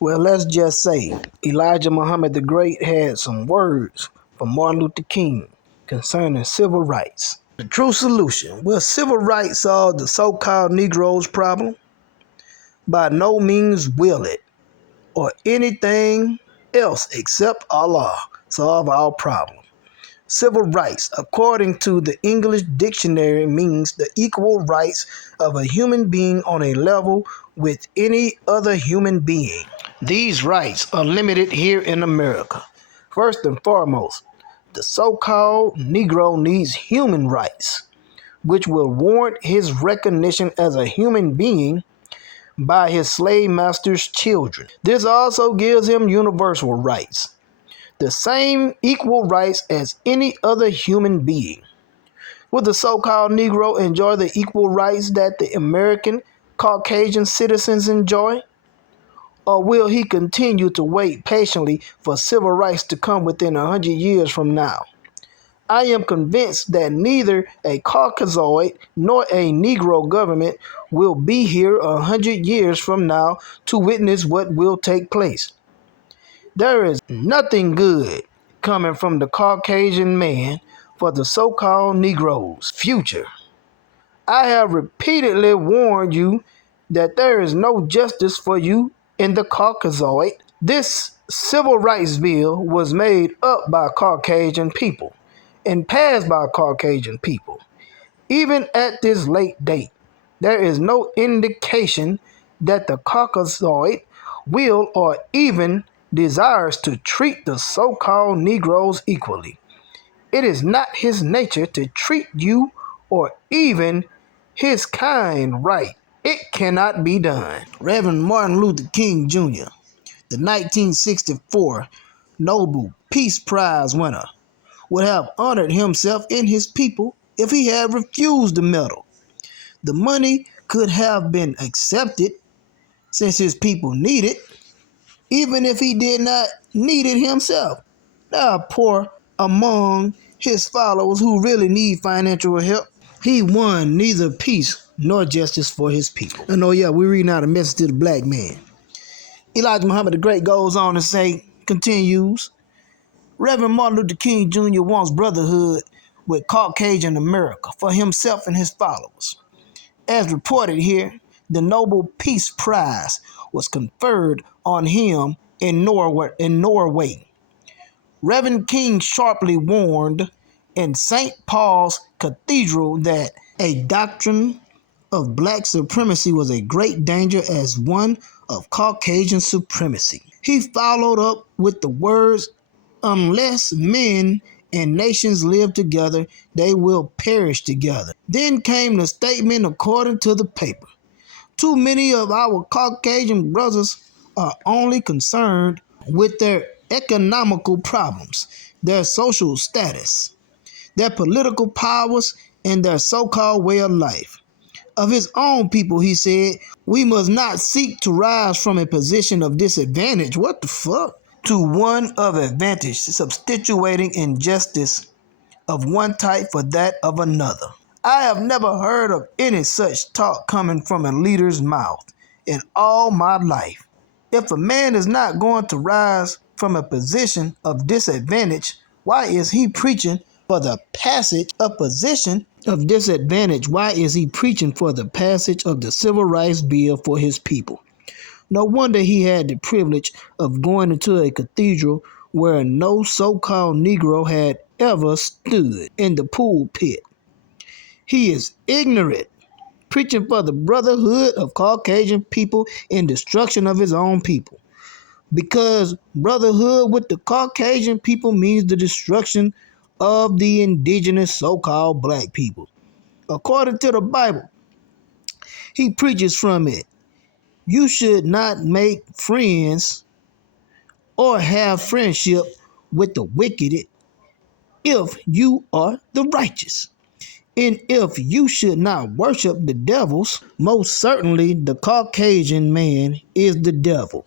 Well, let's just say Elijah Muhammad the Great had some words from Martin Luther King concerning civil rights. The true solution: will civil rights solve the so-called Negroes' problem? By no means will it, or anything else except Allah, solve our problem. Civil rights, according to the English dictionary, means the equal rights of a human being on a level with any other human being. These rights are limited here in America. First and foremost, the so-called Negro needs human rights, which will warrant his recognition as a human being by his slave master's children. This also gives him universal rights, the same equal rights as any other human being. Will the so-called Negro enjoy the equal rights that the American Caucasian citizens enjoy? Or will he continue to wait patiently for civil rights to come within 100 years from now? I am convinced that neither a Caucasoid nor a Negro government will be here 100 years from now to witness what will take place. There is nothing good coming from the Caucasian man for the so-called Negro's future. I have repeatedly warned you that there is no justice for you in the Caucasoid. This civil rights bill was made up by Caucasian people and passed by Caucasian people. Even at this late date, there is no indication that the Caucasoid will or even desires to treat the so-called Negroes equally. It is not his nature to treat you or even his kind right. It cannot be done. Reverend Martin Luther King Jr., the 1964 Nobel Peace Prize winner, would have honored himself and his people if he had refused the medal. The money could have been accepted since his people need it, even if he did not need it himself. There are poor among his followers who really need financial help. He won neither peace nor justice for his people. And oh yeah, we're reading out a message to the black man. Elijah Muhammad the Great goes on to say, continues, Reverend Martin Luther King Jr. wants brotherhood with Caucasian America for himself and his followers. As reported here, the Nobel Peace Prize was conferred on him in Norway. Reverend King sharply warned in St. Paul's Cathedral that a doctrine of black supremacy was a great danger as one of Caucasian supremacy. He followed up with the words, unless men and nations live together, they will perish together. Then came the statement according to the paper. Too many of our Caucasian brothers are only concerned with their economical problems, their social status, their political powers, and their so-called way of life. Of his own people, he said, we must not seek to rise from a position of disadvantage. What the fuck? To one of advantage, substituting injustice of one type for that of another. I have never heard of any such talk coming from a leader's mouth in all my life. If a man is not going to rise from a position of disadvantage, why is he preaching for the passage of position of disadvantage? Why is he preaching for the passage of the Civil Rights Bill for his people? No wonder he had the privilege of going into a cathedral where no so-called Negro had ever stood in the pulpit. He is ignorant, preaching for the brotherhood of Caucasian people and destruction of his own people. Because brotherhood with the Caucasian people means the destruction of the indigenous so-called black people. According to the Bible, he preaches from it. You should not make friends or have friendship with the wicked if you are the righteous. And if you should not worship the devils, most certainly the Caucasian man is the devil.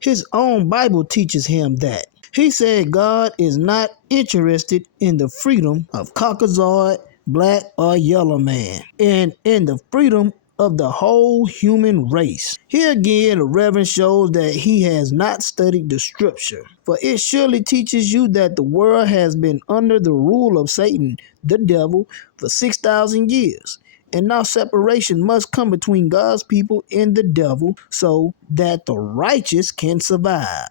His own Bible teaches him that. He said God is not interested in the freedom of Caucasoid, black, or yellow man, and in the freedom of the whole human race. Here again, the Reverend shows that he has not studied the scripture, for it surely teaches you that the world has been under the rule of Satan, the devil, for 6,000 years. And now separation must come between God's people and the devil so that the righteous can survive.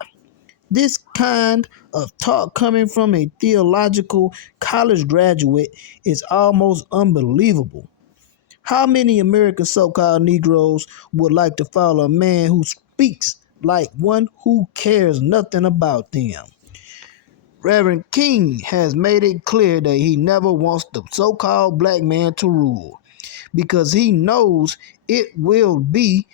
This kind of talk coming from a theological college graduate is almost unbelievable. How many American so-called Negroes would like to follow a man who speaks like one who cares nothing about them? Reverend King has made it clear that he never wants the so-called black man to rule because he knows it will be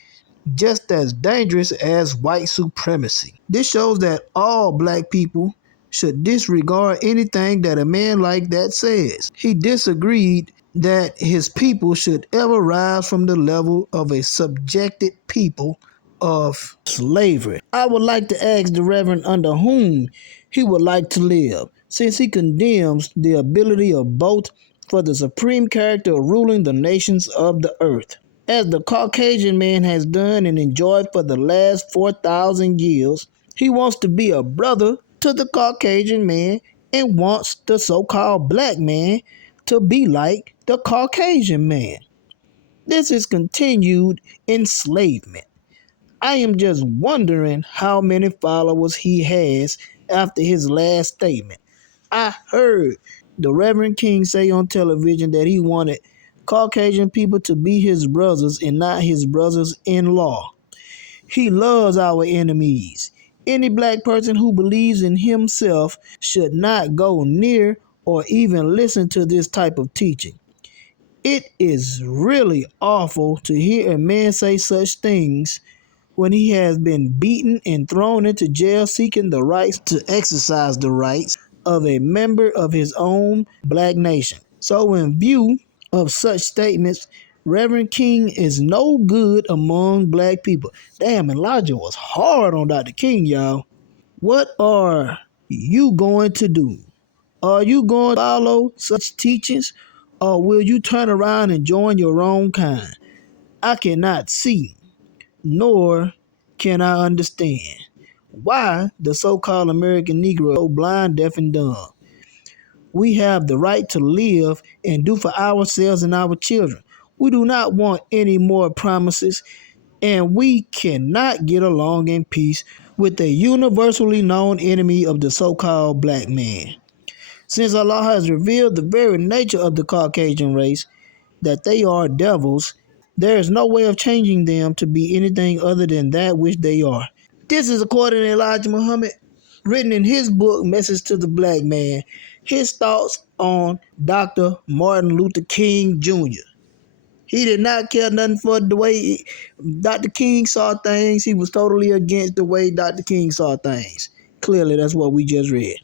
just as dangerous as white supremacy. This shows that all black people should disregard anything that a man like that says. He disagreed that his people should ever rise from the level of a subjected people of slavery. I would like to ask the Reverend under whom he would like to live, since he condemns the ability of both for the supreme character of ruling the nations of the earth, as the Caucasian man has done and enjoyed for the last 4,000 years. He wants to be a brother to the Caucasian man and wants the so-called black man to be like the Caucasian man. This is continued enslavement. I am just wondering how many followers he has after his last statement. I heard the Reverend King say on television that he wanted Caucasian people to be his brothers and not his brothers-in-law. He loves our enemies. Any black person who believes in himself should not go near or even listen to this type of teaching. It is really awful to hear a man say such things when he has been beaten and thrown into jail seeking the rights to exercise the rights of a member of his own black nation. So in view of such statements, Reverend King is no good among black people. Damn, Elijah was hard on Dr. King, y'all. What are you going to do? Are you going to follow such teachings, or will you turn around and join your own kind? I cannot see, nor can I understand why the so-called American Negro is so blind, deaf, and dumb. We have the right to live and do for ourselves and our children. We do not want any more promises, and we cannot get along in peace with the universally known enemy of the so-called black man. Since Allah has revealed the very nature of the Caucasian race, that they are devils, there is no way of changing them to be anything other than that which they are. This is according to Elijah Muhammad, written in his book, Message to the Black Man, his thoughts on Dr. Martin Luther King Jr. He did not care nothing for the way Dr. King saw things. He was totally against the way Dr. King saw things. Clearly, that's what we just read.